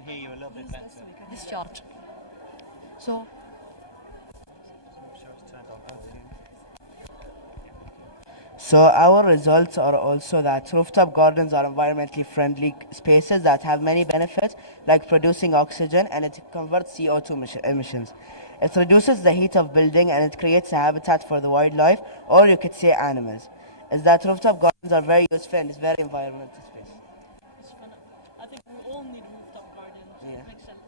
can hear you a little bit better. Discharge. So, So our results are also that rooftop gardens are environmentally friendly spaces that have many benefits, like producing oxygen, and it converts CO2 emissions. It reduces the heat of building, and it creates a habitat for the wildlife, or you could say animals. Is that rooftop gardens are very useful and it's very environmental space. I think we all need rooftop gardens. Yeah. It makes sense.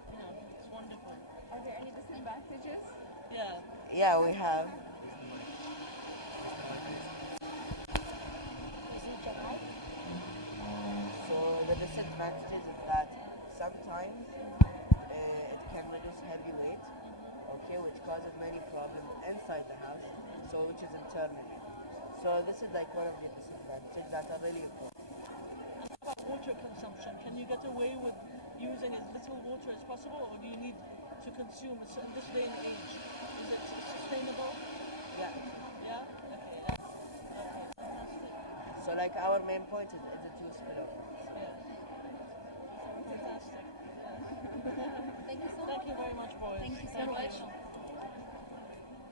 It's wonderful. Are there any disadvantages? Yeah. Yeah, we have. So the disadvantages is that sometimes it can reduce heavy weight, okay, which causes many problems inside the house, so which is internally. So this is like one of the disadvantages that are really important. And how about water consumption? Can you get away with using as little water as possible, or do you need to consume in this day and age? Is it sustainable? Yeah. Yeah? Okay, fantastic. So like our main point is it useful? Yeah. Fantastic. Thank you so much. Thank you very much, boys. Thank you so much.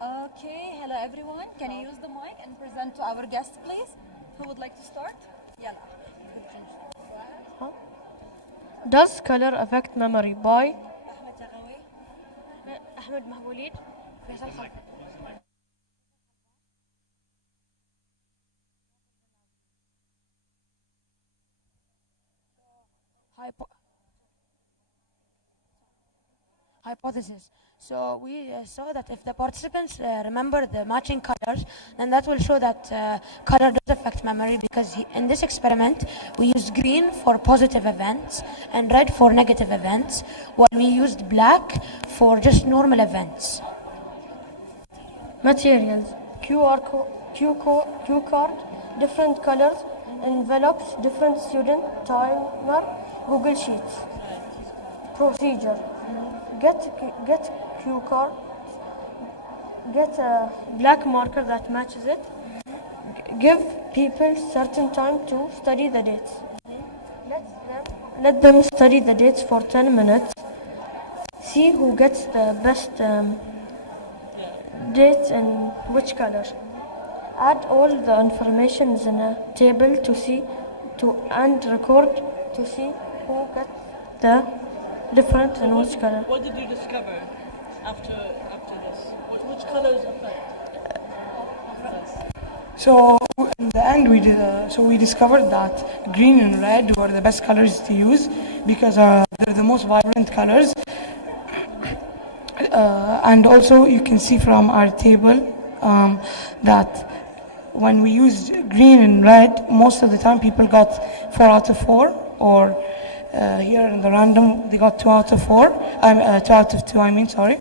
okay, hello everyone. Can you use the mic and present to our guests, please? Who would like to start? Yalla. Does color affect memory? By أحمد مهبولين فيصل خلف. Hypothesis. So we saw that if the participants remember the matching colors, then that will show that color does affect memory, because in this experiment we used green for positive events and red for negative events, while we used black for just normal events. materials. Cue card, different colors, envelopes, different student, timer, Google Sheets. Procedure. Get cue card. Get a black marker that matches it. Give people certain time to study the dates. Let them study the dates for 10 minutes. See who gets the best dates and which color. Add all the information in a table and record to see who gets the different and which color. What did you discover after this? Which colors affect? So in the end, we discovered that green and red were the best colors to use because they're the most vibrant colors. And also, you can see from our table that when we used green and red, most of the time people got 4 out of 4, or here in the random they got 2 out of 4. 2 out of 2. I mean, sorry.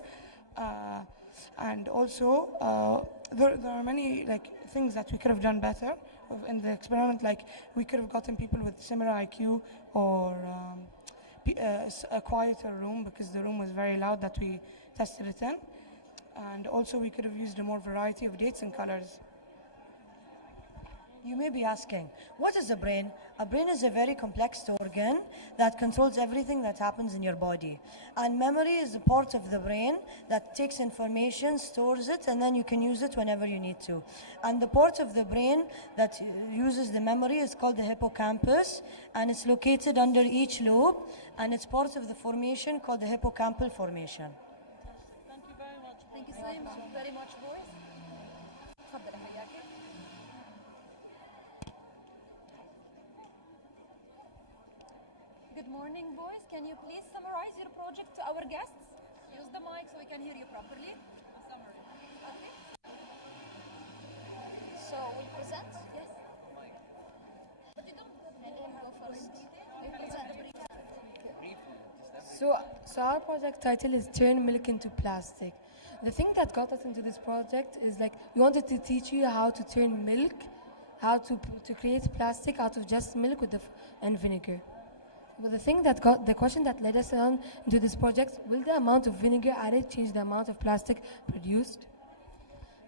And also, there are many things that we could have done better in the experiment. Like we could have gotten people with similar IQ, or a quieter room because the room was very loud that we tested it in. And also we could have used a more variety of dates and colors. You may be asking, what is a brain? A brain is a very complex organ that controls everything that happens in your body. And memory is a part of the brain that takes information, stores it, and then you can use it whenever you need to. And the part of the brain that uses the memory is called the hippocampus, and it's located under each lobe, and it's part of the formation called the hippocampal formation. Thank you very much. Thank you so very much, boys. تفضل يا حياكي. Good morning, boys. Can you please summarize your project to our guests? Use the mic so we can hear you properly. A summary. Okay. So we'll present? Yes. But you don't let him go first. We present. So our project title is Turn Milk into Plastic. The thing that got us into this project is we wanted to teach you how to turn milk, how to create plastic out of just milk and vinegar. But the question that led us on into this project, will the amount of vinegar added change the amount of plastic produced?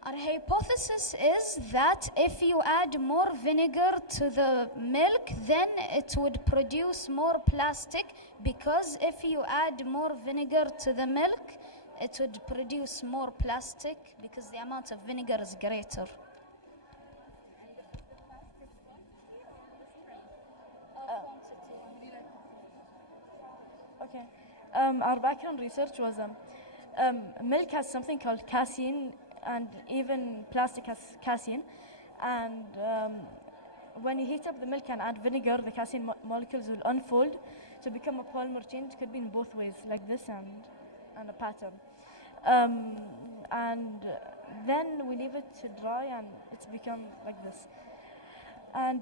Our hypothesis is that if you add more vinegar to the milk, then it would produce more plastic, because if you add more vinegar to the milk, it would produce more plastic because the amount of vinegar is greater. Okay. Our background research was milk has something called casein, and even plastic has casein. And when you heat up the milk and add vinegar, the casein molecules will unfold to become a polymer chain. It could be in both ways, like this and a pattern. And then we leave it to dry, and it's become like this. And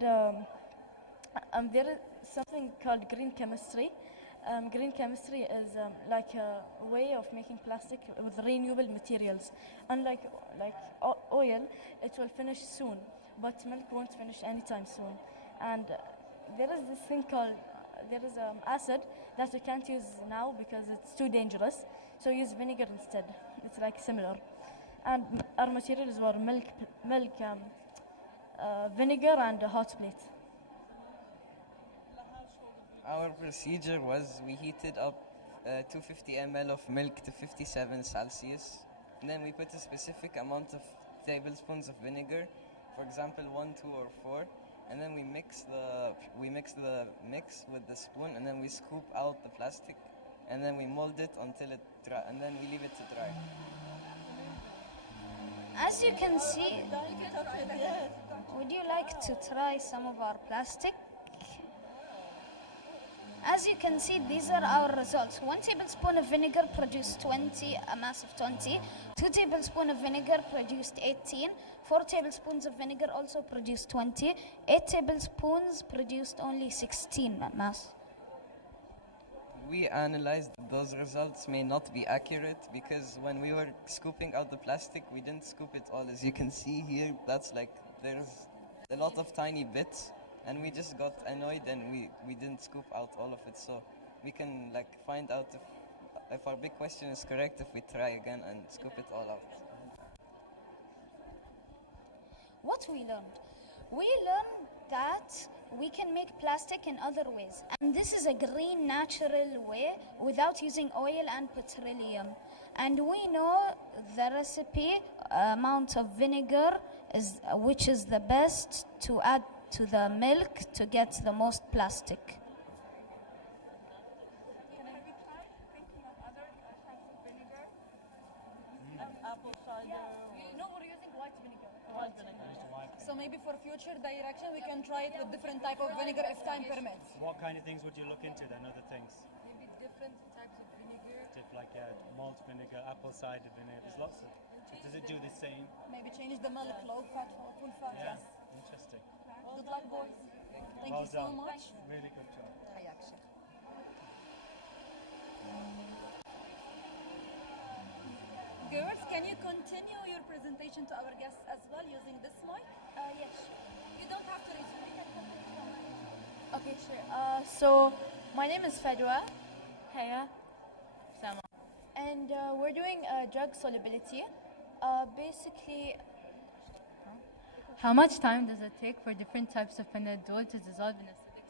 there is something called green chemistry. Green chemistry is like a way of making plastic with renewable materials. Unlike oil, it will finish soon, but milk won't finish anytime soon. And there is this thing called, there is acid that you can't use now because it's too dangerous, so use vinegar instead. It's like similar. And our materials were milk, vinegar, and a hot plate. Our procedure was we heated up 250 ml of milk to 57 Celsius. And then we put a specific amount of tablespoons of vinegar, for example 1, 2, or 4. And then we mix the mix with the spoon, and then we scoop out the plastic, and then we mold it until it dry, and then we leave it to dry. As you can see, would you like to try some of our plastic? As you can see, these are our results. 1 tablespoon of vinegar produced 20, a mass of 20. 2 tablespoons of vinegar produced 18. 4 tablespoons of vinegar also produced 20. 8 tablespoons produced only 16 mass. We analyzed those results may not be accurate because when we were scooping out the plastic, we didn't scoop it all. As you can see here, that's like there's a lot of tiny bits. And we just got annoyed, and we didn't scoop out all of it. So we can like find out if our big question is correct if we try again and scoop it all out. What we learned? We learned that we can make plastic in other ways. And this is a green, natural way without using oil and petroleum. And we know the recipe amount of vinegar which is the best to add to the milk to get the most plastic. Have you tried thinking of other types of vinegar? Apple cider. No, we're using white vinegar. White vinegar. So maybe for future direction, we can try it with different type of vinegar if time permits. What kind of things would you look into then, other things? Maybe different types of vinegar. Like malt vinegar, apple cider vinegar, there's lots of... Does it do the same? Maybe change the milk, low fat, full fat, Yeah, yes. interesting. Good luck, boys. Thank Well you so done. much. Really good job. Girls, can you continue your presentation to our guests as well using this mic? Yes. You don't have to raise your hand. Okay, sure. So my name is Fedwa. Hiya. Sama. And we're doing drug solubility. Basically, How much time does it take for different types of Panadol to dissolve in acidic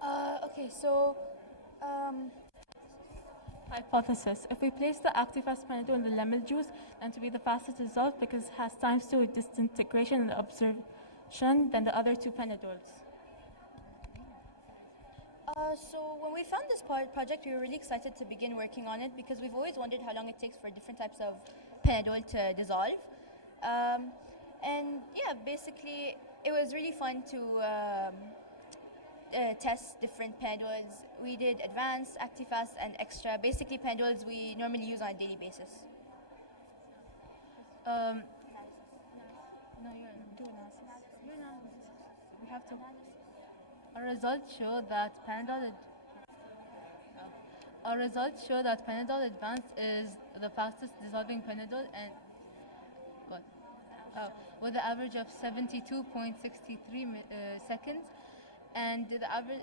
solid? okay, so hypothesis. If we place the active fast Panadol in the lemon juice, then to be the fastest dissolved because it has times to disintegration and absorption than the other two Panadols. So when we found this project, we were really excited to begin working on it because we've always wondered how long it takes for different types of Panadol to dissolve. And yeah, basically, it was really fun to test different Panadols. We did advanced, actifast, and extra. Basically, Panadols we normally use on a daily basis. No, you're do analysis. We have to. Our results show that Panadol Advanced is the fastest dissolving Panadol, and with an average of 72.63 seconds, and the average,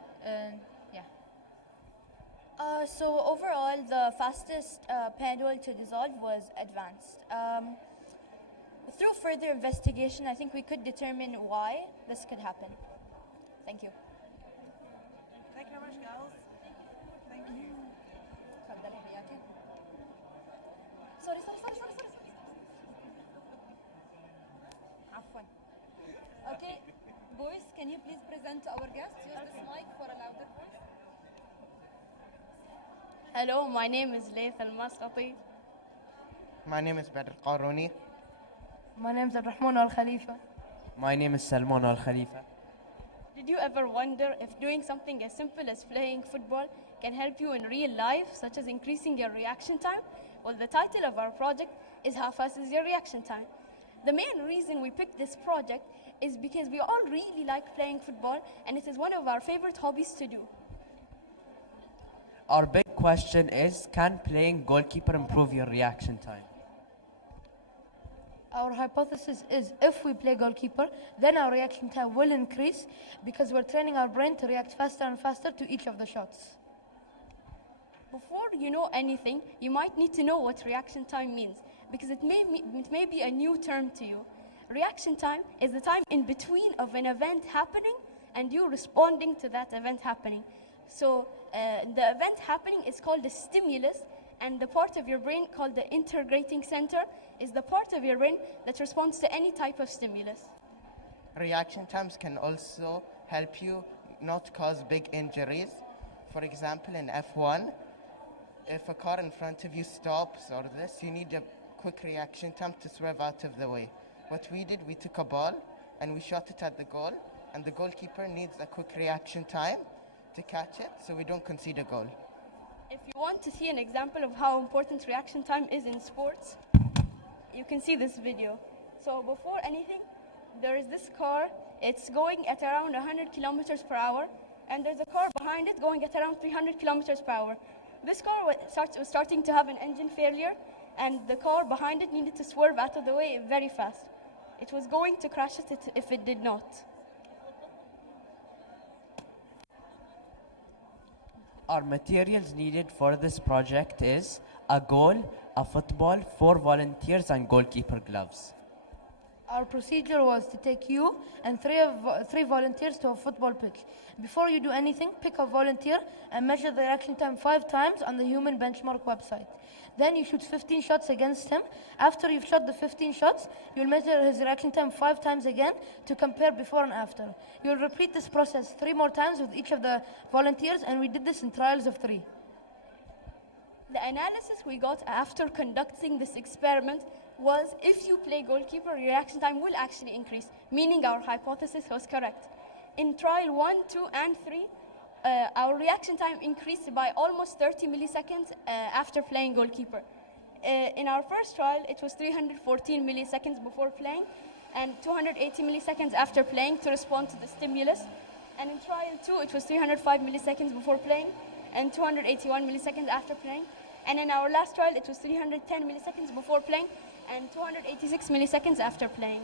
So overall, the fastest Panadol to dissolve was advanced. through further investigation, I think we could determine why this could happen. Thank you. Thank you very much, girls. Thank you. Sorry. Okay, boys, can you please present to our guests? Use this mic for a louder voice. Hello, my name is Layth Al-Masqati. My name is Badr Qaruni. My name is Abdurrahman Al-Khalifa. My name is Salman Al Khalifa. Did you ever wonder if doing something as simple as playing football can help you in real life, such as increasing your reaction time? Well, the title of our project is How Fast is Your Reaction Time? The main reason we picked this project is because we all really like playing football, and it is one of our favorite hobbies to do. Our big question is, can playing goalkeeper improve your reaction time? Our hypothesis is if we play goalkeeper, then our reaction time will increase because we're training our brain to react faster and faster to each of the shots. Before you know anything, you might need to know what reaction time means, because it may be a new term to you. Reaction time is the time in between of an event happening and you responding to that event happening. So the event happening is called a stimulus, and the part of your brain called the integrating center is the part of your brain that responds to any type of stimulus. Reaction times can also help you not cause big injuries. For example, in F1, if a car in front of you stops or this, you need a quick reaction time to swerve out of the way. What we did, we took a ball and we shot it at the goal, and the goalkeeper needs a quick reaction time to catch it so we don't concede a goal. If you want to see an example of how important reaction time is in sports, you can see this video. So before anything, there is this car. It's going at around 100 kilometers per hour, and there's a car behind it going at around 300 kilometers per hour. This car was starting to have an engine failure, and the car behind it needed to swerve out of the way very fast. It was going to crash it if it did not. Our materials needed for this project is a goal, a football, 4 volunteers, and goalkeeper gloves. Our procedure was to take you and three volunteers to a football pitch. Before you do anything, pick a volunteer and measure the reaction time 5 times on the Human Benchmark website. Then you shoot 15 shots against him. After you've shot the 15 shots, you'll measure his reaction time 5 times again to compare before and after. You'll repeat this process 3 more times with each of the volunteers, and we did this in trials of 3. The analysis we got after conducting this experiment was if you play goalkeeper, your reaction time will actually increase, meaning our hypothesis was correct. In trial 1, 2, and 3, our reaction time increased by almost 30 milliseconds after playing goalkeeper. In our first trial, it was 314 milliseconds before playing and 280 milliseconds after playing to respond to the stimulus. And in trial 2, it was 305 milliseconds before playing and 281 milliseconds after playing. And in our last trial, it was 310 milliseconds before playing and 286 milliseconds after playing.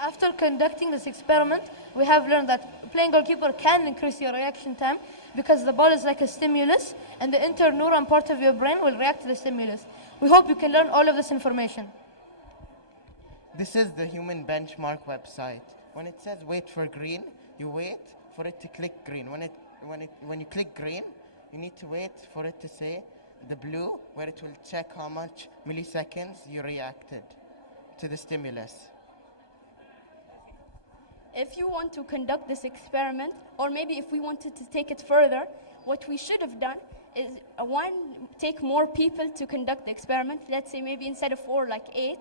After conducting this experiment, we have learned that playing goalkeeper can increase your reaction time because the ball is like a stimulus and the interneuron part of your brain will react to the stimulus. We hope you can learn all of this information. This is the Human Benchmark website. When it says wait for green, you wait for it to click green. When you click green, you need to wait for it to say the blue, where it will check how much milliseconds you reacted to the stimulus. If you want to conduct this experiment, or maybe if we wanted to take it further, what we should have done is, take more people to conduct the experiment. Let's say maybe instead of 4, like 8.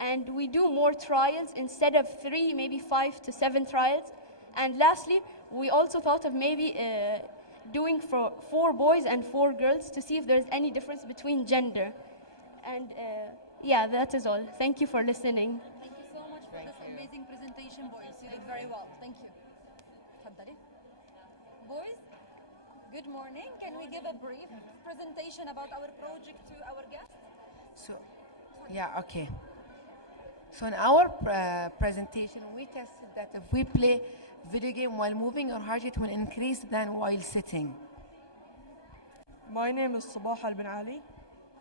And we do more trials instead of 3, maybe 5 to 7 trials. And lastly, we also thought of maybe doing for 4 boys and 4 girls to see if there's any difference between gender. And yeah, that is all. Thank you for listening. Thank you so much for this amazing presentation, boys. You did very well. Thank you. تفضلي. Boys, good morning. Can we give a brief presentation about our project to our guests? Okay. So in our presentation, we tested that if we play video game while moving, our heart rate will increase than while sitting. My name is Sabah Al-Bin Ali.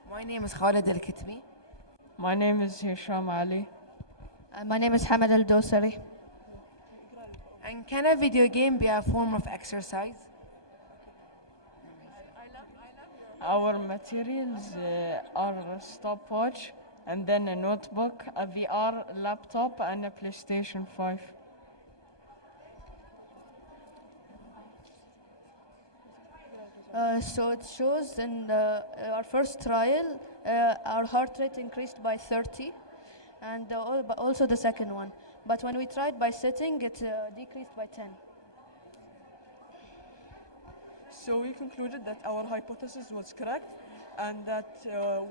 My name is Khalid Al-Kitmi. My name is Hisham Ali. My name is Hamad Al Dosari. And can a video game be a form of exercise? Our materials are a stopwatch, and then a notebook, a VR laptop, and a PlayStation 5. So it shows in our first trial, our heart rate increased by 30, and but also the second one. But when we tried by sitting, it decreased by 10. So we concluded that our hypothesis was correct, and that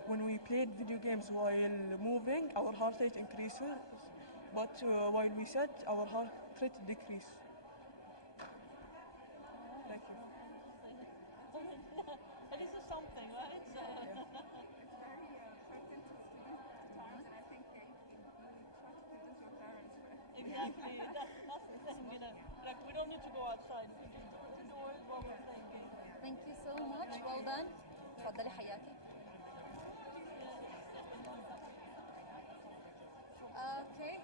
when we played video games while moving, our heart rate increases, but while we sat, our heart rate decreased. Thank you. This is something, right? Exactly. That's the thing, you know. Like, we don't need to go outside. We can just do it while we're playing games. Thank you so much. Well done. تفضلي حياتي. Okay.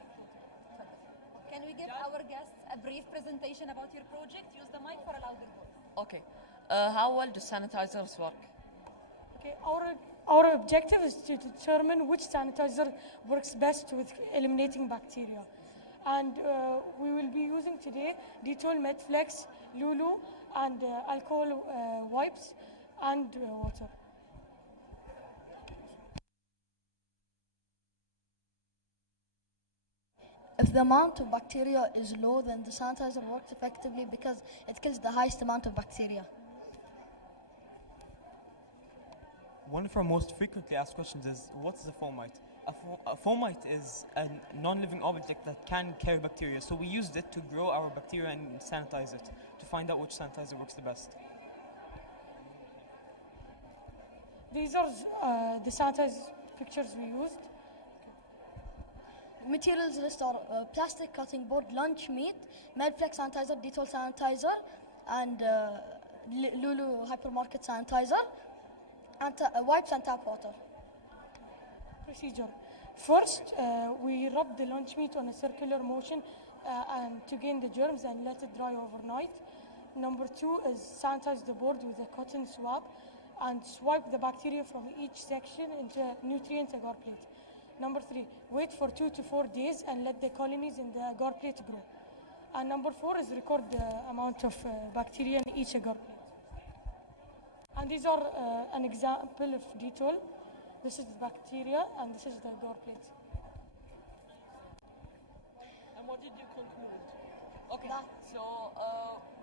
Can we give our guests a brief presentation about your project? Use the mic for a louder voice. Okay. How well do sanitizers work? Okay, our objective is to determine which sanitizer works best with eliminating bacteria. And we will be using today Dettol, Medflex, Lulu, and alcohol wipes and water. If the amount of bacteria is low, then the sanitizer works effectively because it kills the highest amount of bacteria. One of our most frequently asked questions is, what's a fomite? A fomite is a non-living object that can carry bacteria, so we used it to grow our bacteria and sanitize it to find out which sanitizer works the best. These are the sanitizer pictures we used. Materials list are plastic cutting board, lunch meat, Medflex sanitizer, Dettol sanitizer, and Lulu hypermarket sanitizer, and wipes and tap water. Procedure. First, we rub the lunch meat on a circular motion and to gain the germs and let it dry overnight. Number 2 is sanitize the board with a cotton swab and swipe the bacteria from each section into a nutrient agar plate. Number 3, wait for 2 to 4 days and let the colonies in the agar plate grow. And number 4 is record the amount of bacteria in each agar plate. And these are an example of Dettol. This is bacteria and this is the agar plate. And what did you conclude? Okay, so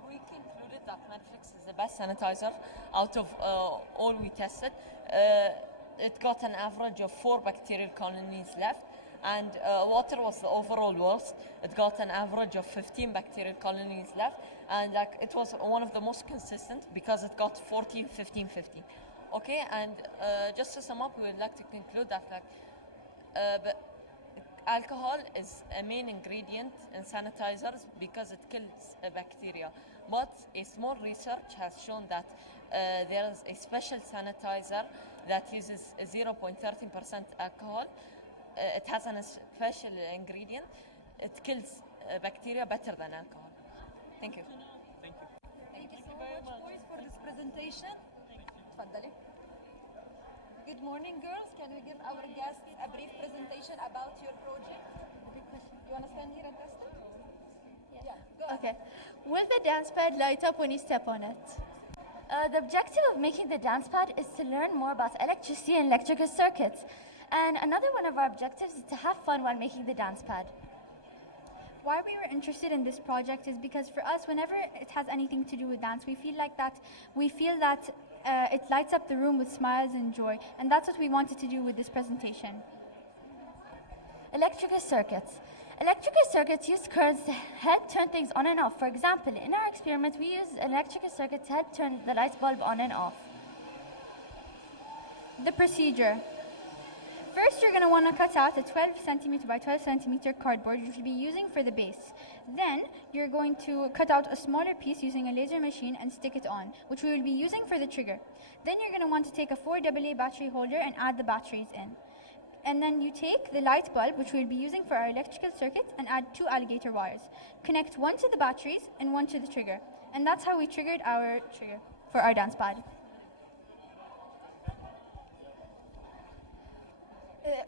we concluded that Medflex is the best sanitizer out of all we tested. It got an average of 4 bacterial colonies left, and water was the overall worst. It got an average of 15 bacterial colonies left, and it was one of the most consistent because it got 14, 15, 15. Okay, and just to sum up, we would like to conclude that but alcohol is a main ingredient in sanitizers because it kills bacteria. But a small research has shown that there is a special sanitizer that uses 0.13% alcohol. It has a special ingredient. It kills bacteria better than alcohol. Thank you. Thank you so much, boys, for this presentation. تفضلي. Good morning, girls. Can we give our guests a brief presentation about your project? You want to stand here and test it? Yeah. Go ahead. Okay. Will the dance pad light up when you step on it? The objective of making the dance pad is to learn more about electricity and electrical circuits. And another one of our objectives is to have fun while making the dance pad. Why we were interested in this project is because for us, whenever it has anything to do with dance, we feel that it lights up the room with smiles and joy. And that's what we wanted to do with this presentation. Electrical circuits. Electrical circuits use currents to help turn things on and off. For example, in our experiment, we used an electrical circuit to help turn the light bulb on and off. The procedure. First, you're going to want to cut out a 12 centimeter by 12 centimeter cardboard, which you'll be using for the base. Then, you're going to cut out a smaller piece using a laser machine and stick it on, which we will be using for the trigger. Then, you're going to want to take a 4AA battery holder and add the batteries in. And then you take the light bulb, which we'll be using for our electrical circuit, and add 2 alligator wires. Connect one to the batteries and one to the trigger. And that's how we triggered our trigger for our dance pad.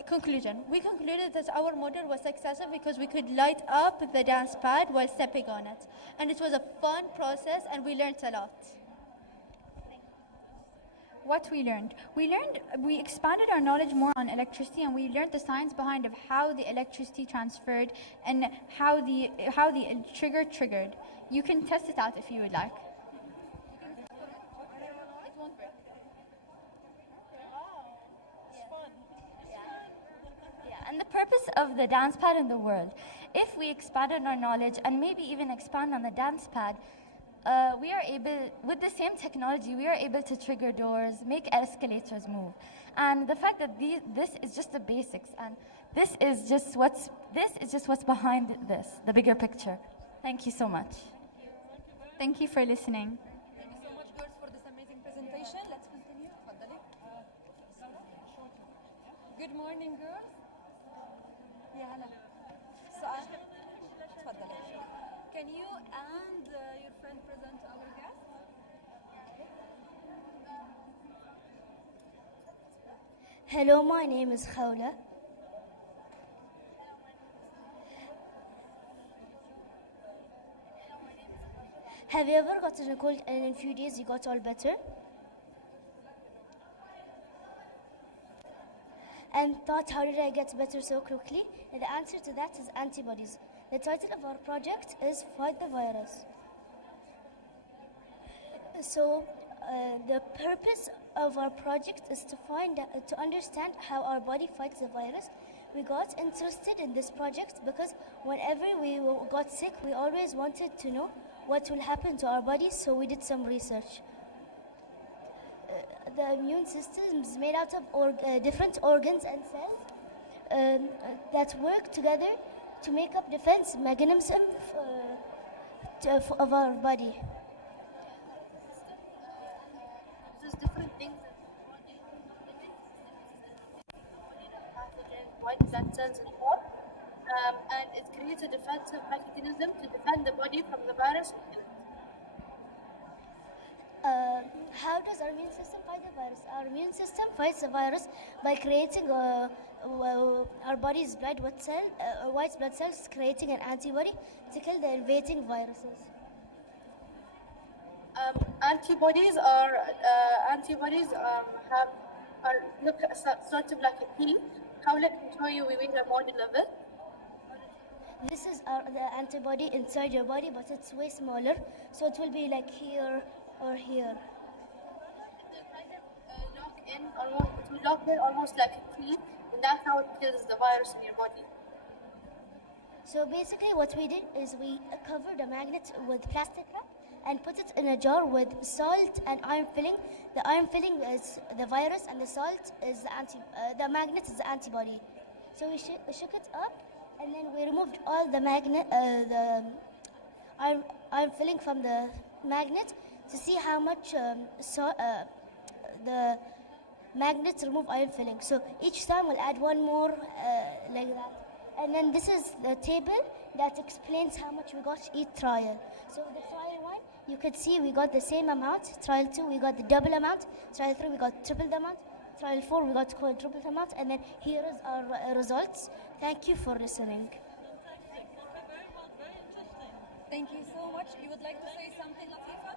Conclusion. We concluded that our model was successful because we could light up the dance pad while stepping on it. And it was a fun process and we learned a lot. What we learned? We expanded our knowledge more on electricity, and we learned the science behind of how the electricity transferred and how the trigger triggered. You can test it out if you would like. And the purpose of the dance pad in the world, if we expanded our knowledge and maybe even expand on the dance pad, we are able, with the same technology, we are able to trigger doors, make escalators move. And the fact that this is just the basics, and this is just what's behind this, the bigger picture. Thank you so much. Thank you for listening. Thank you so much, girls, for this amazing presentation. Let's continue. تفضلي. Good morning, girls. يا هلا. سؤال. تفضلي. Can you and your friend present to our guests? Hello, my name is Khawla. Have you ever gotten a cold and in a few days you got all better? And thought, how did I get better so quickly? And the answer to that is antibodies. The title of our project is Fight the Virus. So the purpose of our project is to understand how our body fights the virus. We got interested in this project because whenever we got sick, we always wanted to know what will happen to our bodies, so we did some research. The immune system is made out of different organs and cells that work together to make up defense mechanism of our body. There's different things that white blood cells and more, and it creates a defensive mechanism to defend the body from the virus. How does our immune system fight the virus? Our immune system fights the virus by creating our body's white blood cells, creating an antibody to kill the invading viruses. Antibodies look sort of like a pea. How let me show you we will a model of it. This is the antibody inside your body, but it's way smaller, so it will be like here or here. It will lock in almost like a pea, and that's how it kills the virus in your body. So basically what we did is we covered a magnet with plastic wrap and put it in a jar with salt and iron filling. The iron filling is the virus and the salt is the magnet is the antibody. So we shook it up and then we removed all the the iron filling from the magnet to see how much the magnets remove iron filling. So each time we'll add one more like that. And then this is the table that explains how much we got each trial. So the trial 1, you could see we got the same amount. Trial 2, we got the double amount. Trial 3, we got triple the amount. Trial 4, we got quadruple the amount. And then here is our results. Thank you for listening. Thank you so much. You would like to say something, Latifa?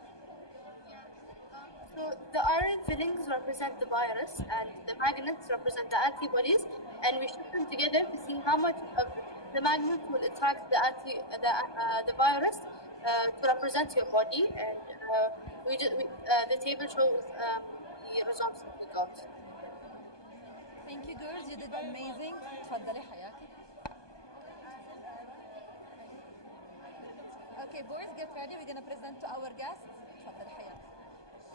So the iron fillings represent the virus and the magnets represent the antibodies, and we shook them together to see how much of the magnet will attract the virus to represent your body, and the table shows the results that we got. Thank you, girls. You did amazing. تفضلي حياتي. Okay, boys, get ready. We're going to present to our guests. تفضلي حياتي.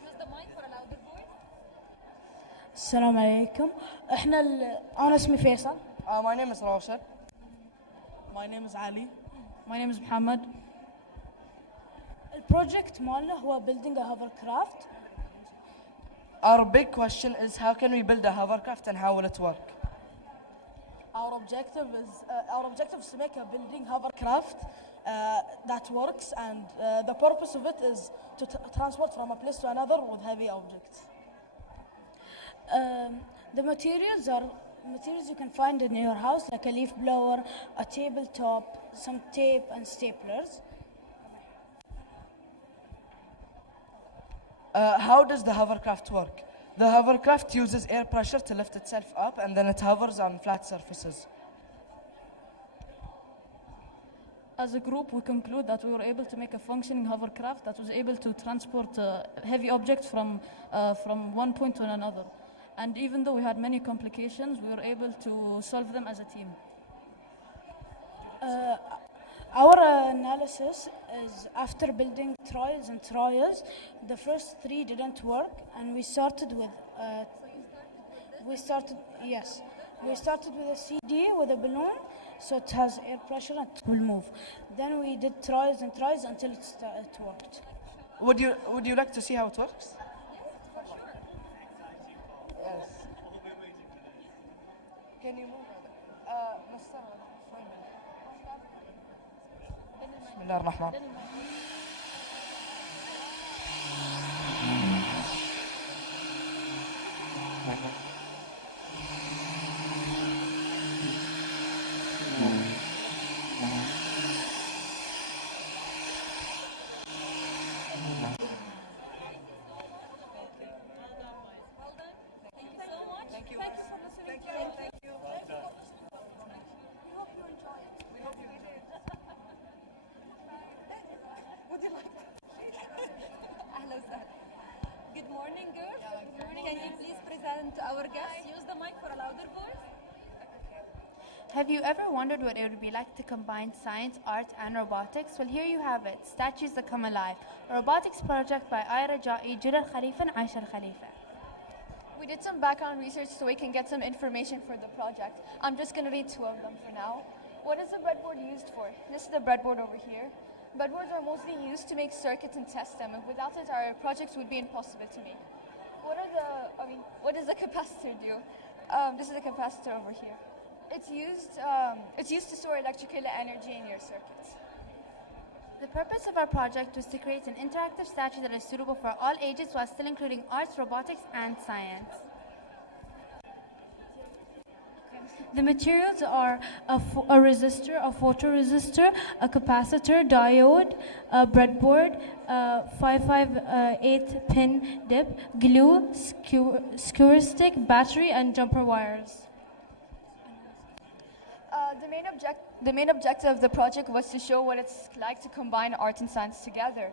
Use the mic for a louder voice. السلام عليكم. أنا اسمي فيصل. My name is Rawshat. My name is Ali. My name is محمد. البروجكت مالنا هو building a hovercraft. Our big question is how can we build a hovercraft and how will it work? our objective is to make a building hovercraft that works, and the purpose of it is to transport from a place to another with heavy objects. The materials are materials you can find in your house, like a leaf blower, a tabletop, some tape, and staplers. How does the hovercraft work? The hovercraft uses air pressure to lift itself up, and then it hovers on flat surfaces. As a group, we conclude that we were able to make a functioning hovercraft that was able to transport heavy objects from one point to another. And even though we had many complications, we were able to solve them as a team. Our analysis is after building trials and trials, the first three didn't work, and we started with we started with a CD with a balloon, so it has air pressure and it will move. Then we did trials and trials until it worked. Would you like to see how it works? Yes. Can you move? بسم الله الرحمن. Good morning, girls. Can you please present our guests? Use the mic for a louder voice. Have you ever wondered what it would be like to combine science, art, and robotics? Well, here you have it, Statues That Come Alive, a robotics project by Ira Ja'i, Jura Khalifa, and Aisha Khalifa. We did some background research so we can get some information for the project. I'm just going to read two of them for now. What is the breadboard used for? This is the breadboard over here. Breadboards are mostly used to make circuits and test them, and without it, our projects would be impossible to make. What does the capacitor do? This is a capacitor over here. It's used to store electrical energy in your circuits. The purpose of our project was to create an interactive statue that is suitable for all ages while still including arts, robotics, and science. The materials are a resistor, a photoresistor, a capacitor, diode, a breadboard, a 558-pin dip, glue, skewer stick, battery, and jumper wires. The main objective of the project was to show what it's like to combine art and science together.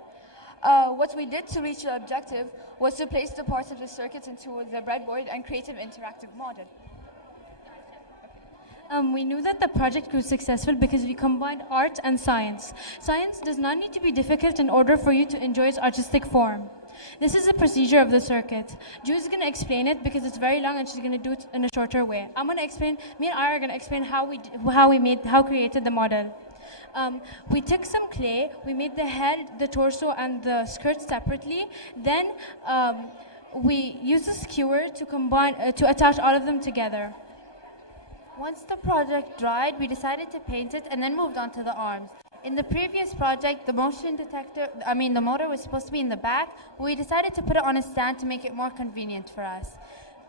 What we did to reach the objective was to place the parts of the circuits into the breadboard and create an interactive model. We knew that the project was successful because we combined art and science. Science does not need to be difficult in order for you to enjoy its artistic form. This is the procedure of the circuit. Ju's going to explain it because it's very long and she's going to do it in a shorter way. Me and I are going to explain how created the model. We took some clay, we made the head, the torso, and the skirt separately. Then we used a skewer to attach all of them together. Once the project dried, we decided to paint it and then moved on to the arms. In the previous project, the motor was supposed to be in the back, but we decided to put it on a stand to make it more convenient for us.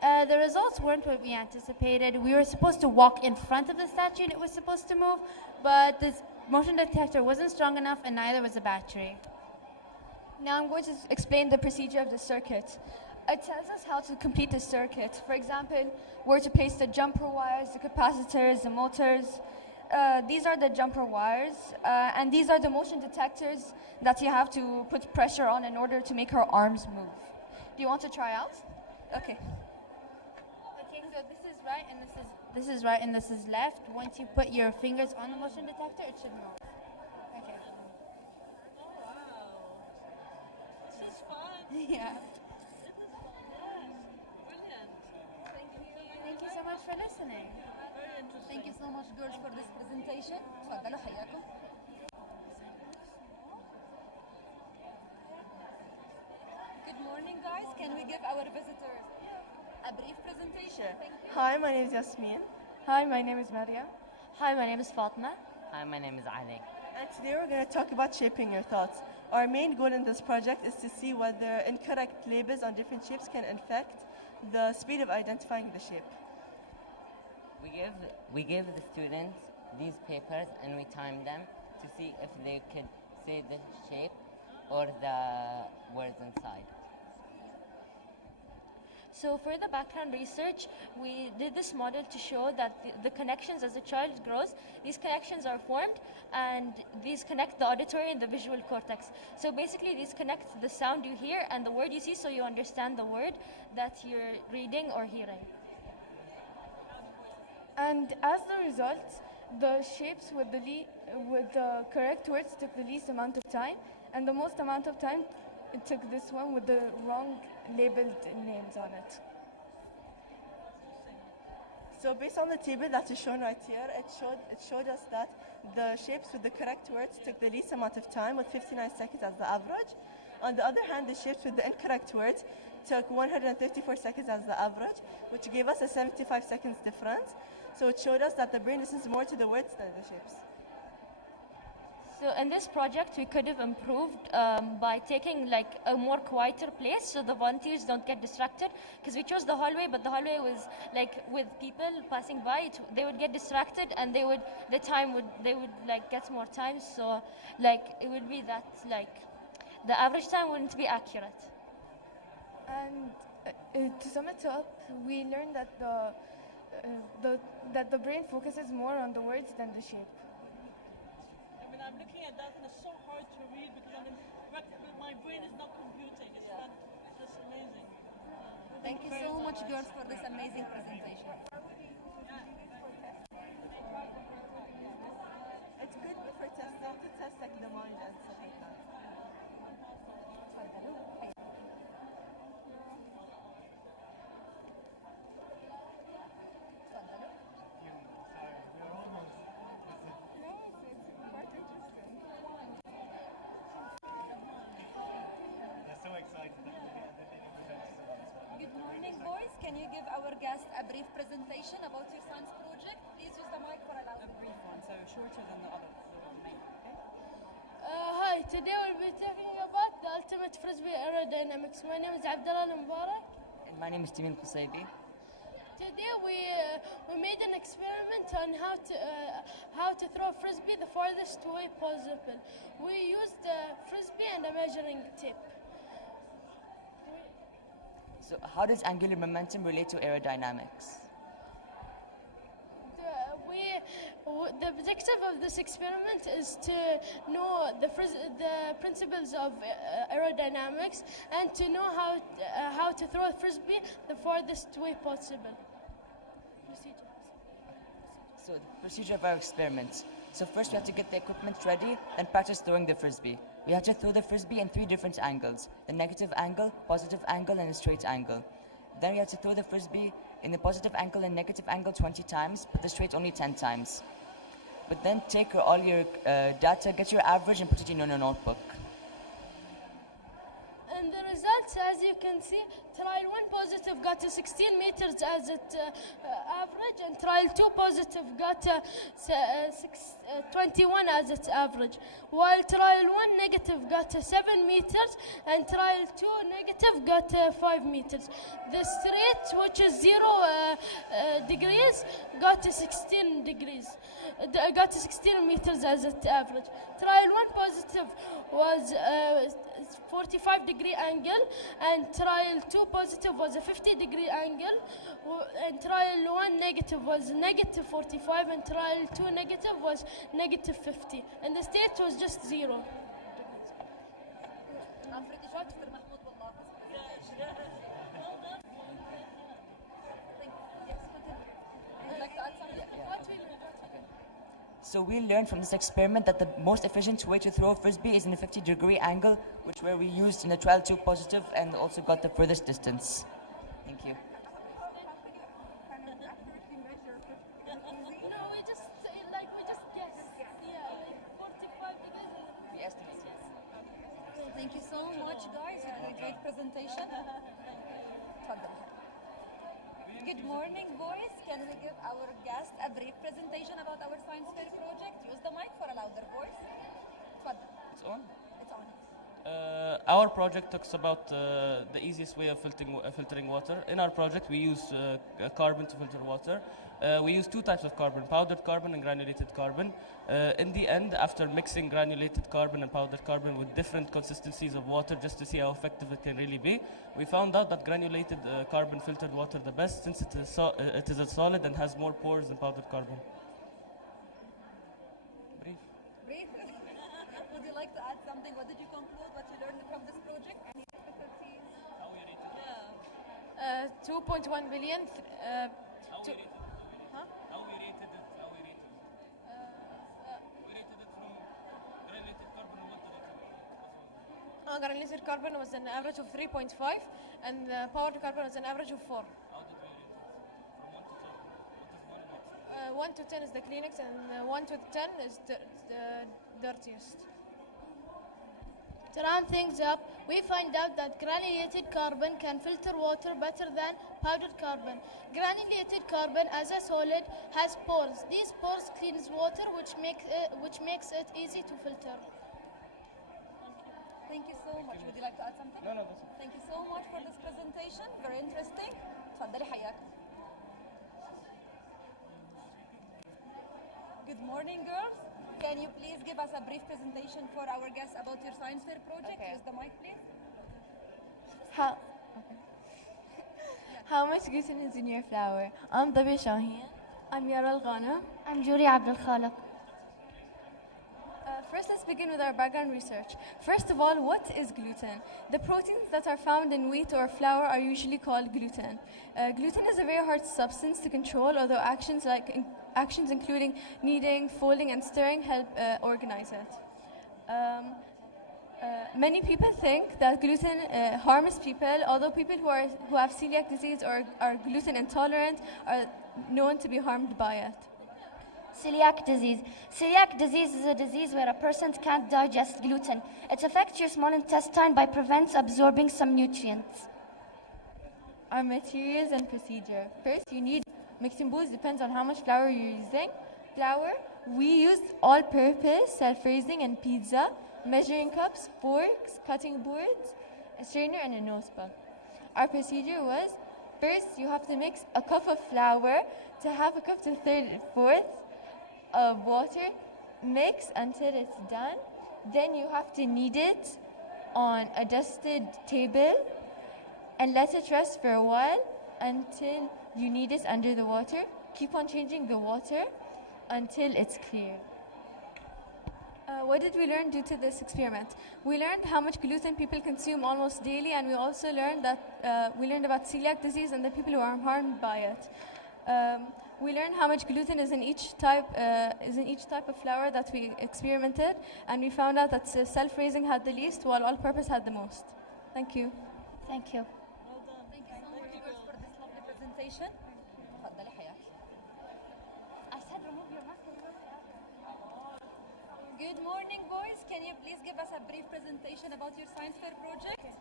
The results weren't what we anticipated. We were supposed to walk in front of the statue and it was supposed to move, but the motion detector wasn't strong enough and neither was the battery. Now I'm going to explain the procedure of the circuit. It tells us how to complete the circuit. For example, where to place the jumper wires, the capacitors, the motors. These are the jumper wires, and these are the motion detectors that you have to put pressure on in order to make her arms move. Do you want to try out? Okay. Okay, so this is right and this is right and this is left. Once you put your fingers on the motion detector, it should move. Okay. Oh, wow. This is fun. Yeah. Brilliant. Thank you so much for listening. Very interesting. Thank you so much, girls, for this presentation. تفضلوا حياكم. Good morning, guys. Can we give our visitors a brief presentation? Hi, my name is Yasmin. Hi, my name is Maria. Hi, my name is Fatma. Hi, my name is Ali. And today we're going to talk about shaping your thoughts. Our main goal in this project is to see whether incorrect labels on different shapes can affect the speed of identifying the shape. We give the students these papers and we time them to see if they could say the shape or the words inside. So for the background research, we did this model to show that the connections as a child grows, these connections are formed and these connect the auditory and the visual cortex. So basically these connect the sound you hear and the word you see so you understand the word that you're reading or hearing. And as the result, the shapes with the correct words took the least amount of time, and the most amount of time it took this one with the wrong labeled names on it. So based on the table that is shown right here, it showed us that the shapes with the correct words took the least amount of time with 59 seconds as the average. On the other hand, the shapes with the incorrect words took 154 seconds as the average, which gave us a 75 seconds difference. So it showed us that the brain listens more to the words than the shapes. So in this project, we could have improved by taking like a more quieter place so the volunteers don't get distracted. Because we chose the hallway, but the hallway was like with people passing by, they would get distracted and they would like get more time. So like it would be that like the average time wouldn't be accurate. And to sum it up, we learned that the brain focuses more on the words than the shape. I'm looking at that and it's so hard to read because my brain is not computing. It's just amazing. Thank you so much, girls, for this amazing presentation. It's good for testing, to test like the mind and stuff like that. Good morning, boys. Can you give our guest a brief presentation about your science project? Please use the mic for a loud brief one, so shorter than the other. Hi, today we'll be talking about the ultimate Frisbee aerodynamics. My name is Abdullah Mubarak. And my name is Dina Qusaybi. Today we made an experiment on how to throw a Frisbee the farthest way possible. We used a Frisbee and a measuring tape. So how does angular momentum relate to aerodynamics? The objective of this experiment is to know the principles of aerodynamics and to know how to throw a Frisbee the farthest way possible. So the procedure of our experiments. So first we have to get the equipment ready and practice throwing the Frisbee. We have to throw the Frisbee in 3 different angles: the negative angle, positive angle, and a straight angle. Then we have to throw the Frisbee in the positive angle and negative angle 20 times, but the straight only 10 times. But then take all your data, get your average, and put it in your notebook. And the results, as you can see, trial 1 positive got to 16 meters as its average, and trial 2 positive got 21 as its average, while trial 1 negative got 7 meters, and trial 2 negative got 5 meters. The straight, which is 0 degrees, got to 16 degrees, got to 16 meters as its average. Trial 1 positive was 45-degree angle, and trial 2 positive was a 50-degree angle, and trial 1 negative was negative 45, and trial 2 negative was negative 50, and the state was just 0. So we learned from this experiment that the most efficient way to throw a Frisbee is in a 50-degree angle, which were we used in the trial 2 positive and also got the furthest distance. Thank you. Thank you so much, guys. You did a great presentation. تفضل. Good morning, boys. Can we give our guest a brief presentation about our science fair project? Use the mic for a louder voice. تفضل. It's on? It's on. Our project talks about the easiest way of filtering water. In our project, we use carbon to filter water. We use two types of carbon, powdered carbon and granulated carbon. In the end, after mixing granulated carbon and powdered carbon with different consistencies of water just to see how effective it can really be, we found out that granulated carbon filtered water the best since it is a solid and has more pores than powdered carbon. Brief. Would you like to add something? What did you conclude? What you learned from this project? Any difficulties? How we rated it? 2.1 billion. How we rated it? Huh? How we rated it? We rated it from granulated carbon and what did it? Granulated carbon was an average of 3.5, and powdered carbon was an average of 4. How did we rate it? From 1 to 10. What is 1 next? 1 to 10 is the cleanest, and 1 to 10 is the dirtiest. To round things up, we find out that granulated carbon can filter water better than powdered carbon. Granulated carbon as a solid has pores. These pores cleans water, which makes it easy to filter. Thank you so much. Would you like to add something? No, that's it. Thank you so much for this presentation. Very interesting. تفضلي حياك. Good morning, girls. Can you please give us a brief presentation for our guests about your science fair project? Use the mic, please. How much gluten is in your flour? I'm Dabi Shaheen. I'm Yara Al-Ghana. I'm Juri Abdul Khaliq. First, let's begin with our background research. First of all, what is gluten? The proteins that are found in wheat or flour are usually called gluten. Gluten is a very hard substance to control, although actions including kneading, folding, and stirring help organize it. Many people think that gluten harms people, although people who have celiac disease or are gluten intolerant are known to be harmed by it. Celiac disease. Celiac disease is a disease where a person can't digest gluten. It affects your small intestine by prevents absorbing some nutrients. Our materials and procedure. First, you need mixing bowls. Depends on how much flour you're using. Flour, we used all-purpose, self-raising, and pizza. Measuring cups, forks, cutting boards, a strainer, and a nosebag. Our procedure was, first you have to mix a cup of flour to half a cup to third-fourth of water. Mix until it's done. Then you have to knead it on a dusted table and let it rest for a while until you knead it under the water. Keep on changing the water until it's clear. What did we learn due to this experiment? We learned how much gluten people consume almost daily, and we also learned that we learned about celiac disease and the people who are harmed by it. We learned how much gluten is in each type of flour that we experimented, and we found out that self-raising had the least, while all-purpose had the most. Thank you. Thank you. Well done. Thank you so much, girls, for this lovely presentation. تفضلي حياك. I said remove your mask. Good morning, boys. Can you please give us a brief presentation about your science fair project?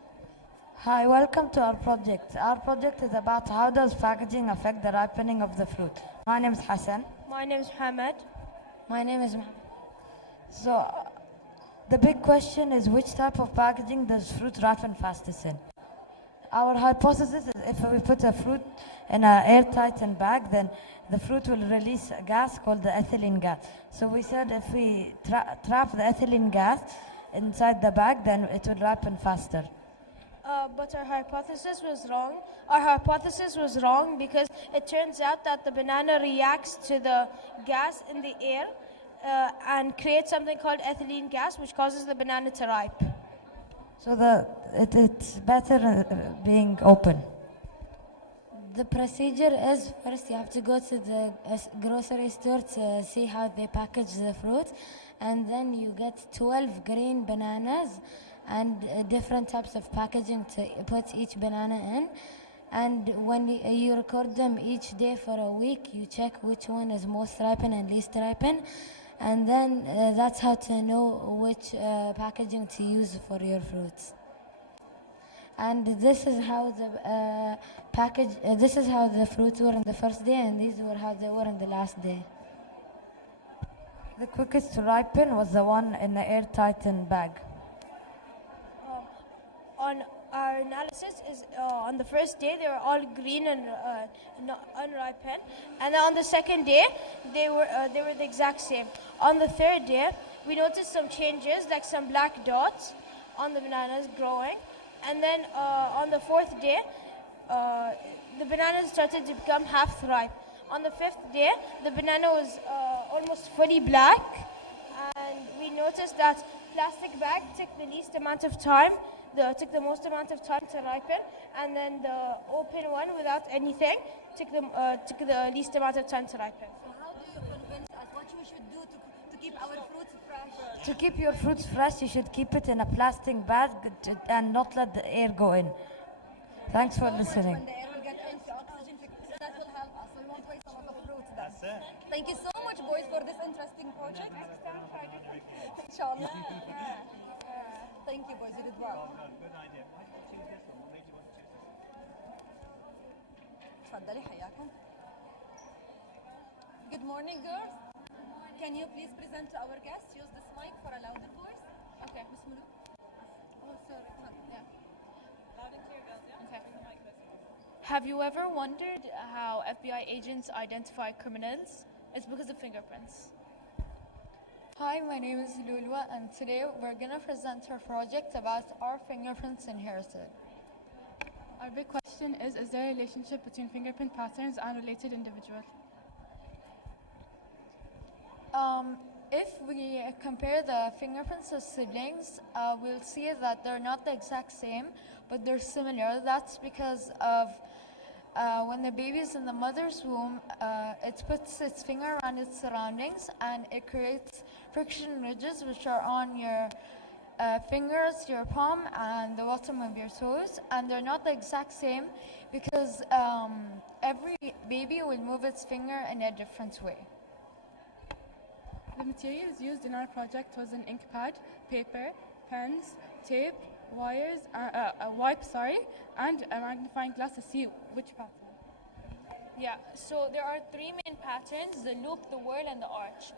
Hi, welcome to our project. Our project is about how does packaging affect the ripening of the fruit. My name is Hassan. My name is Mohammed. My name is Mohammed. So, the big question is which type of packaging does fruit ripen fastest in? Our hypothesis is if we put a fruit in an airtight bag, then the fruit will release a gas called the ethylene gas. So we said if we trap the ethylene gas inside the bag, then it will ripen faster. But our hypothesis was wrong. Our hypothesis was wrong because it turns out that the banana reacts to the gas in the air and creates something called ethylene gas, which causes the banana to ripe. So it's better being open. The procedure is first you have to go to the grocery store to see how they package the fruit, and then you get 12 green bananas and different types of packaging to put each banana in. And when you record them each day for a week, you check which one is most ripen and least ripen. And then that's how to know which packaging to use for your fruits. And this is how the package. This is how the fruits were in the first day, and these were how they were in the last day. The quickest to ripen was the one in the airtight bag. On our analysis is on the first day they were all green and unripened, and then on the second day they were the exact same. On the third day we noticed some changes, like some black dots on the bananas growing, and then on the fourth day the bananas started to become half ripe. On the fifth day the banana was almost fully black, and we noticed that plastic bag took the least amount of time. Took the most amount of time to ripen, and then the open one without anything took the least amount of time to ripen. So how do you convince us what we should do to keep our fruits fresh? To keep your fruits fresh, you should keep it in a plastic bag and not let the air go in. Thanks for listening. When the air will get into oxygen, that will help us. So we won't waste a lot of fruits then. That's it. Thank you so much, boys, for this interesting project. Next time, try different. Inshallah. Thank you, boys. You did well. Good idea. Why did you choose this one? What made you want to choose this one? تفضلي حياكم. Good morning, girls. Can you please present to our guests? Use this mic for a louder voice. Okay, Bismillah. Oh, sorry. Yeah. Loud and clear, girls, yeah? Okay. Have you ever wondered how FBI agents identify criminals? It's because of fingerprints. Hi, my name is Lulwa, and today we're going to present our project about our fingerprints inherited. Our big question is there a relationship between fingerprint patterns and related individuals? If we compare the fingerprints of siblings, we'll see that they're not the exact same, but they're similar. That's because of when the baby is in the mother's womb, it puts its finger around its surroundings, and it creates friction ridges which are on your fingers, your palm, and the bottom of your toes. And they're not the exact same because every baby will move its finger in a different way. The materials used in our project was an ink pad, paper, pens, tape, wires, a wipe, and a magnifying glass to see which pattern. Yeah, so there are three main patterns: the loop, the whirl, and the arch.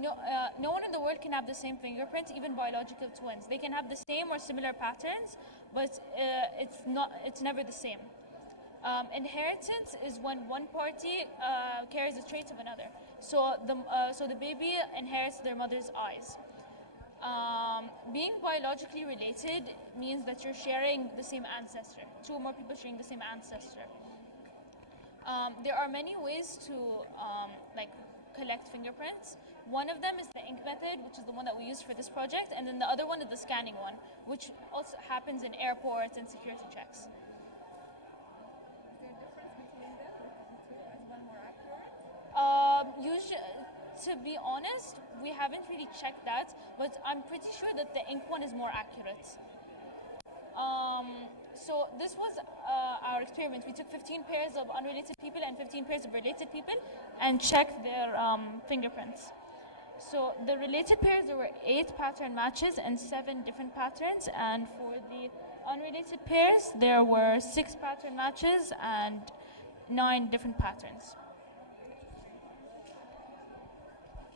No one in the world can have the same fingerprints, even biological twins. They can have the same or similar patterns, but it's never the same. Inheritance is when one party carries the traits of another. So the baby inherits their mother's eyes. Being biologically related means that you're sharing the same ancestor. Two or more people sharing the same ancestor. There are many ways to collect fingerprints. One of them is the ink method, which is the one that we use for this project, and then the other one is the scanning one, which also happens in airports and security checks. To be honest, we haven't really checked that, but I'm pretty sure that the ink one is more accurate. So this was our experiment. We took 15 pairs of unrelated people and 15 pairs of related people and checked their fingerprints. So the related pairs, there were 8 pattern matches and 7 different patterns, and for the unrelated pairs, there were 6 pattern matches and 9 different patterns.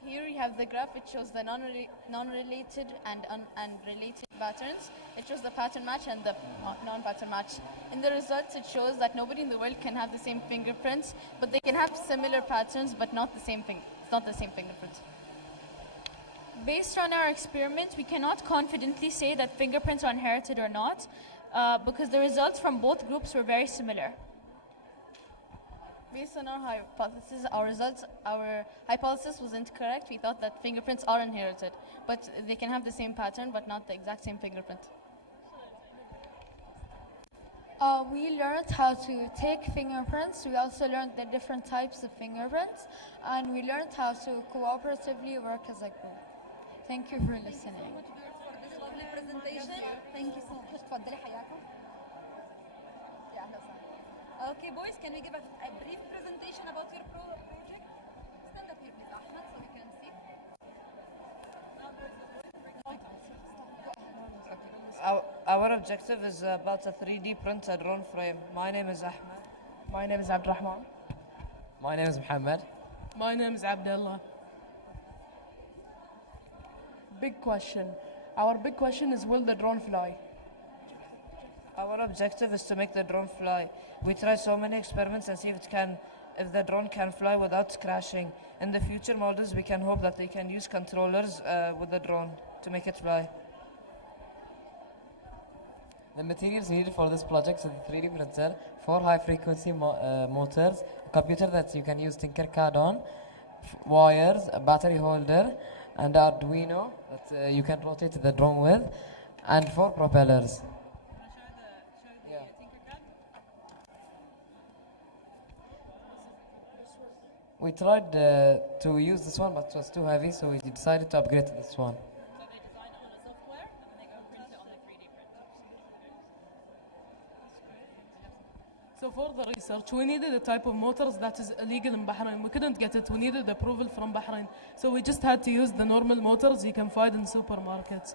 Here we have the graph. It shows the non-related and related patterns. It shows the pattern match and the non-pattern match. In the results, it shows that nobody in the world can have the same fingerprints, but they can have similar patterns, but not the same thing. It's not the same fingerprint. Based on our experiment, we cannot confidently say that fingerprints are inherited or not, because the results from both groups were very similar. Based on our hypothesis, our hypothesis was incorrect. We thought that fingerprints are inherited, but they can have the same pattern, but not the exact same fingerprint. We learned how to take fingerprints. We also learned the different types of fingerprints, and we learned how to cooperatively work as a group. Thank you for listening. For this lovely presentation. Thank you so much. تفضلي حياكم. Okay, boys, can we give a brief presentation about your project? Stand up here, please, Ahmed, so we can see. Our Our objective is about a 3D printed drone frame. My name is Ahmed. My name is Abdurrahman. My name is Muhammad. My name is Abdullah. Big question. Our big question is, will the drone fly? Our objective is to make the drone fly. We try so many experiments and see if the drone can fly without crashing. In the future models, we can hope that they can use controllers with the drone to make it fly. The materials needed for this project are the 3D printer, 4 high-frequency motors, a computer that you can use Tinkercad on, wires, a battery holder, and Arduino that you can rotate the drone with, and 4 propellers. We tried to use this one, but it was too heavy, so we decided to upgrade to this one. So for the research, we needed a type of motors that is illegal in Bahrain. We couldn't get it. We needed approval from Bahrain. So we just had to use the normal motors you can find in supermarkets.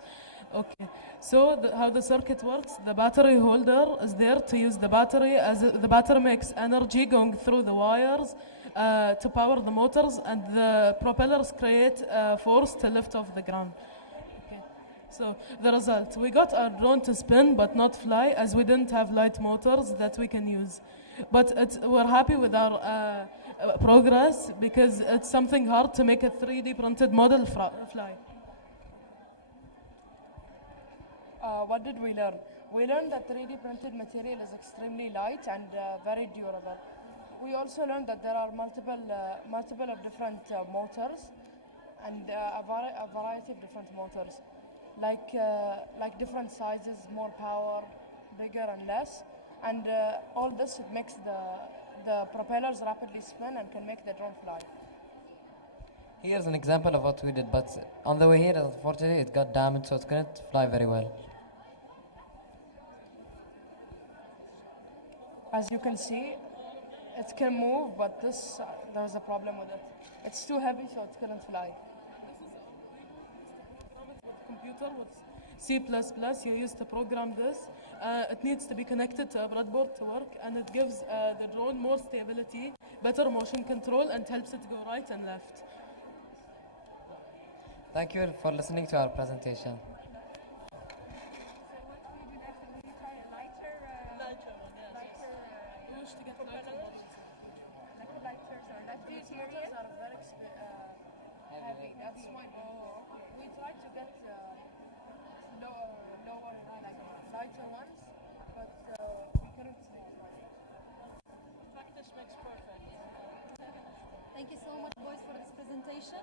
Okay. So how the circuit works, the battery holder is there to use the battery as the battery makes energy going through the wires to power the motors, and the propellers create force to lift off the ground. So the result, we got our drone to spin but not fly, as we didn't have light motors that we can use. But we're happy with our progress, because it's something hard to make a 3D printed model fly. What did we learn? We learned that 3D printed material is extremely light and very durable. We also learned that there are multiple of different motors and a variety of different motors. Like different sizes, more power, bigger and less, and all this makes the propellers rapidly spin and can make the drone fly. Here's an example of what we did, but on the way here, unfortunately, it got damaged, so it couldn't fly very well. As you can see, it can move, but there's a problem with it. It's too heavy, so it couldn't fly. Computer with C++, you use to program this. It needs to be connected to a breadboard to work, and it gives the drone more stability, better motion control, and helps it go right and left. Thank you for listening to our presentation. Lighter ones, but we couldn't see. Practice makes perfect. Thank you so much, boys, for this presentation.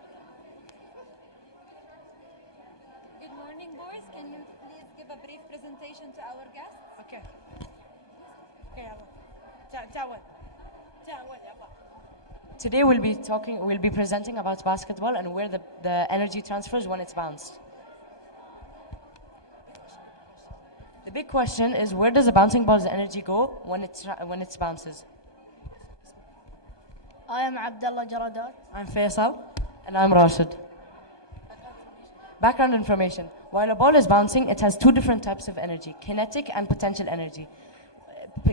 Good morning, boys. Can you please give a brief presentation to our guests? Okay. Today we'll be presenting about basketball and where the energy transfers when it's bounced. The big question is, where does a bouncing ball's energy go when it bounces? I am Abdullah Jaradat. I'm Faisal. And I'm Rashid. Background information. While a ball is bouncing, it has 2 different types of energy, kinetic and potential energy.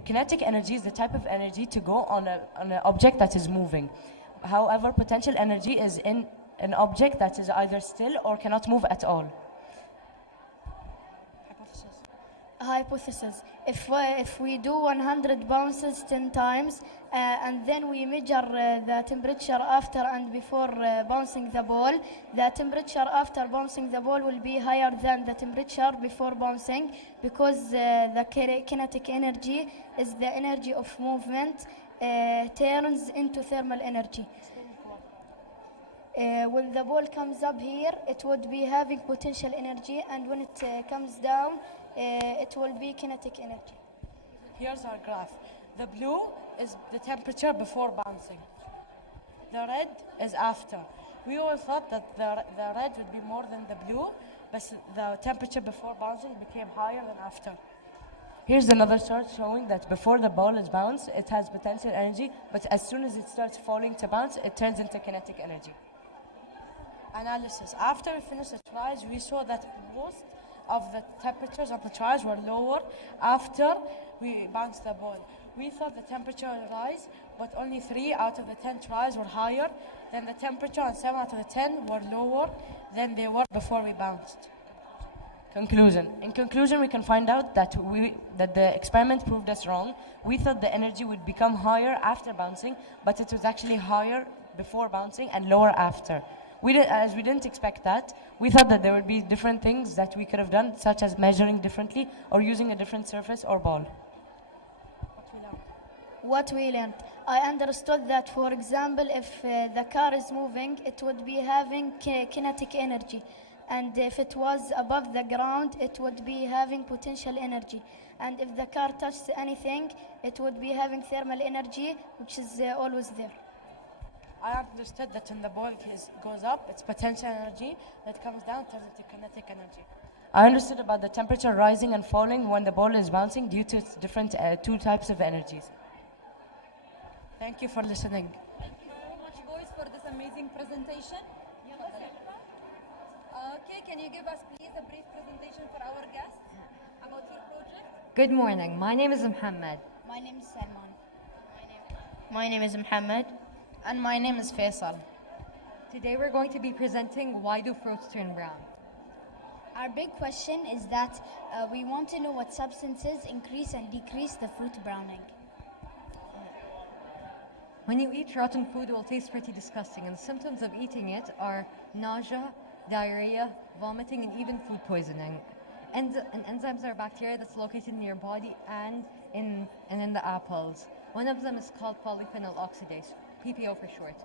Kinetic energy is the type of energy to go on an object that is moving. However, potential energy is in an object that is either still or cannot move at all. Hypothesis. If we do 100 bounces 10 times and then we measure the temperature after and before bouncing the ball, the temperature after bouncing the ball will be higher than the temperature before bouncing, because the kinetic energy is the energy of movement turns into thermal energy. When the ball comes up here, it would be having potential energy, and when it comes down, it will be kinetic energy. Here's our graph. The blue is the temperature before bouncing. The red is after. We always thought that the red would be more than the blue, but the temperature before bouncing became higher than after. Here's another chart showing that before the ball is bounced, it has potential energy, but as soon as it starts falling to bounce, it turns into kinetic energy. Analysis. After we finished the trials, we saw that most of the temperatures of the trials were lower after we bounced the ball. We thought the temperature would rise, but only 3 out of the 10 trials were higher than the temperature, and 7 out of the 10 were lower than they were before we bounced. Conclusion. In conclusion, we can find out that the experiment proved us wrong. We thought the energy would become higher after bouncing, but it was actually higher before bouncing and lower after. As we didn't expect that, we thought that there would be different things that we could have done, such as measuring differently or using a different surface or ball. What we learned. I understood that, for example, if the car is moving, it would be having kinetic energy. And if it was above the ground, it would be having potential energy. And if the car touches anything, it would be having thermal energy, which is always there. I understood that when the ball goes up, it's potential energy. That comes down, turns into kinetic energy. I understood about the temperature rising and falling when the ball is bouncing due to its different 2 types of energies. Thank you for listening. Thank you so much, boys, for this amazing presentation. Okay, can you give us, please, a brief presentation for our guests about your project? Good morning. My name is Muhammad. My name is Salman. My name is Muhammad. And my name is Faisal. Today we're going to be presenting why do fruits turn brown. Our big question is that we want to know what substances increase and decrease the fruit browning. When you eat rotten food, it will taste pretty disgusting, and the symptoms of eating it are nausea, diarrhea, vomiting, and even food poisoning. Enzymes are bacteria that's located in your body and in the apples. One of them is called polyphenol oxidase, PPO for short.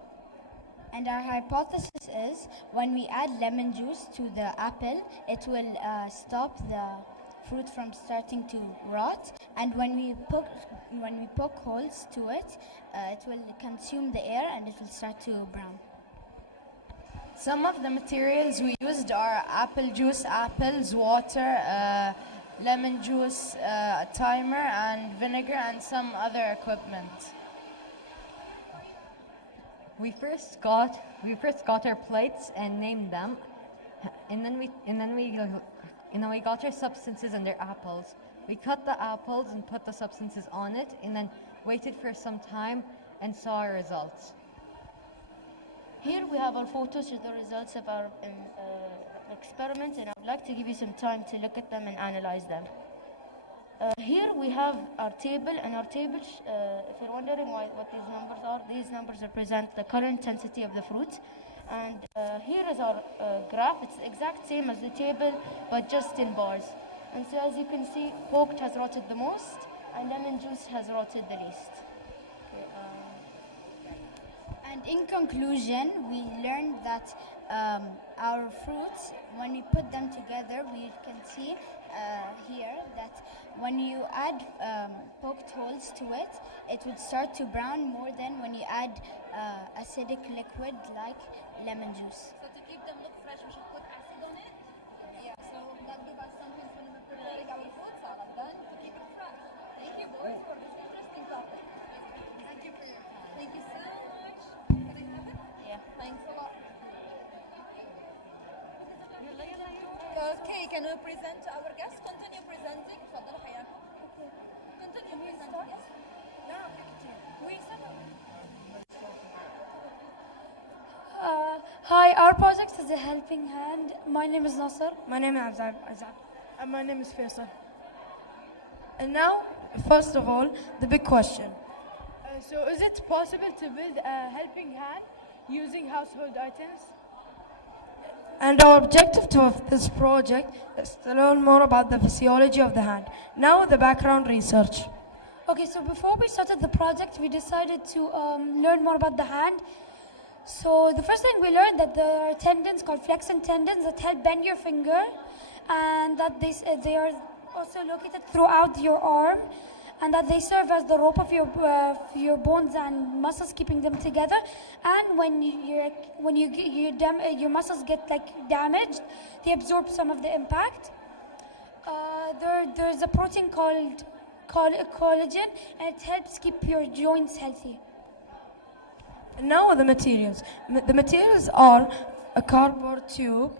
And our hypothesis is when we add lemon juice to the apple, it will stop the fruit from starting to rot. And when we poke holes to it, it will consume the air and it will start to brown. Some of the materials we used are apple juice, apples, water, lemon juice, a timer, and vinegar, and some other equipment. We first got our plates and named them, and then we got our substances and their apples. We cut the apples and put the substances on it, and then waited for some time and saw our results. Here we have our photos with the results of our experiments, and I would like to give you some time to look at them and analyze them. Here we have our table, and our table, if you're wondering what these numbers represent the color intensity of the fruit. And here is our graph. It's the exact same as the table, but just in bars. And so as you can see, poked has rotted the most, and lemon juice has rotted the least. And in conclusion, we learned that our fruits, when we put them together, we can see here that when you add poked holes to it, it would start to brown more than when you add acidic liquid like lemon juice. So to keep them look fresh, we should put acid on it? Yeah, so that gives us something when we're preparing our fruit salad then to keep it fresh. Thank you, boys, for this interesting topic. Thank you for your time. Thank you so much. Can I have it? Yeah. Thanks a lot. Okay, can we present to our guests? Continue presenting. تفضلوا حياكم. Continue presenting. Yes. No, we Hi, our project is a helping hand. My name is Nasser. My name is Azab. And my name is Faisal. And now, first of all, the big question. So is it possible to build a helping hand using household items? And our objective of this project is to learn more about the physiology of the hand. Now, the background research. Okay, so before we started the project, we decided to learn more about the hand. So the first thing we learned that there are tendons called flexing tendons that help bend your finger, and that they are also located throughout your arm, and that they serve as the rope of your bones and muscles, keeping them together. And when your muscles get damaged, they absorb some of the impact. There's a protein called collagen, and it helps keep your joints healthy. And now the materials. The materials are a cardboard tube,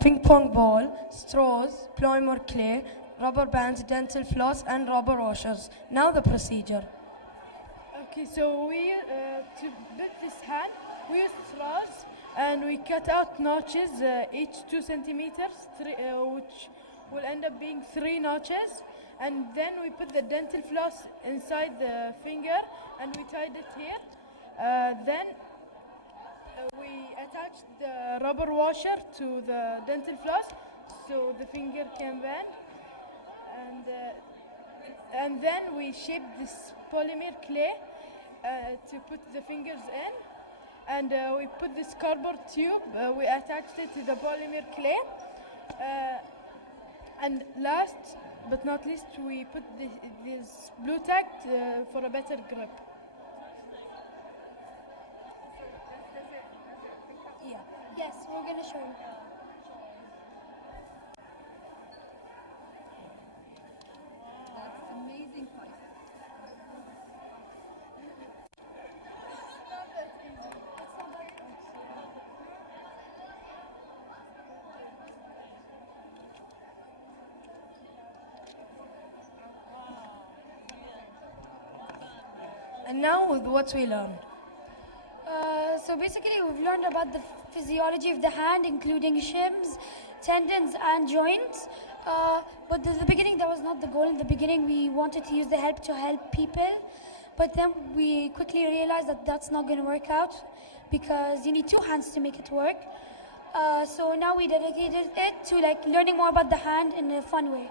ping pong ball, straws, polymer clay, rubber bands, dental floss, and rubber washers. Now the procedure. Okay, so we to build this hand, we use straws and we cut out notches, each 2 centimeters, which will end up being 3 notches. And then we put the dental floss inside the finger and we tied it here. Then we attached the rubber washer to the dental floss so the finger can bend. And then we shaped this polymer clay to put the fingers in. And we put this cardboard tube, we attached it to the polymer clay. And last but not least, we put this blue tack for a better grip. Yeah. Yes, we're going to show you. That's amazing fight. And now with what we learned. So basically, we've learned about the physiology of the hand, including shims, tendons, and joints. But at the beginning, that was not the goal. In the beginning, we wanted to use the help to help people. But then we quickly realized that that's not going to work out because you need 2 hands to make it work. So now we dedicated it to learning more about the hand in a fun way.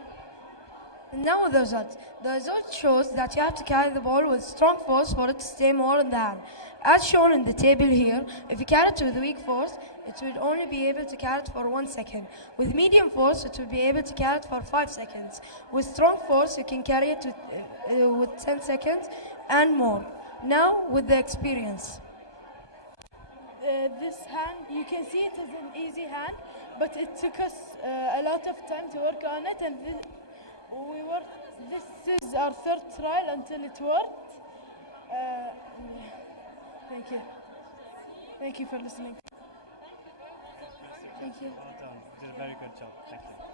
Now the result. The result shows that you have to carry the ball with strong force for it to stay more in the hand. As shown in the table here, if you carry it with weak force, it would only be able to carry it for 1 second. With medium force, it would be able to carry it for 5 seconds. With strong force, you can carry it with 10 seconds and more. Now with the experience. This hand, you can see it is an easy hand, but it took us a lot of time to work on it, and this is our 3rd trial until it worked. Thank you. Thank you for listening. Thank you. Well done. You did a very good job. Thank you.